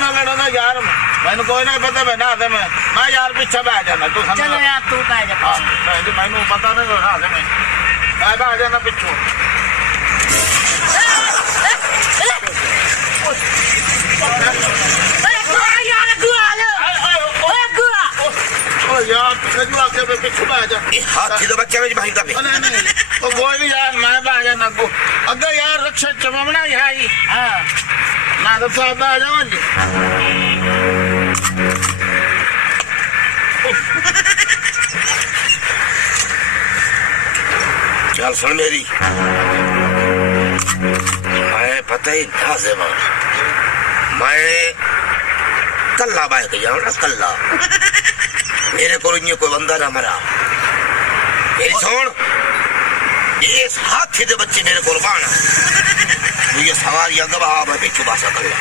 ना लड़ो ना यार, मैंने कोई नहीं पता बैठा दे मैं यार पीछे बैठ जाना तू समझ। चलो यार तू कह जा मैं मैंने पता नहीं बैठा दे मैं बैठ जाना पिछू। यार कजू आके पे पिछू बैठ जा। हाथी तो बच्चे में भाई का भी नहीं तो कोई नहीं यार मैं बैठ जाना को अगर यार रक्षा चममना है हां ना तो साहब आ जाओ जी। चल सुन मेरी, मैं पता ही ना से मैं कल्ला बाइक जाऊँ ना कल्ला, मेरे को कोई बंदा ना मरा। मेरी सुन, ये हाथी दे बच्चे मेरे को बाण ये सवारी गवाह मैं पिछू बासा कल्ला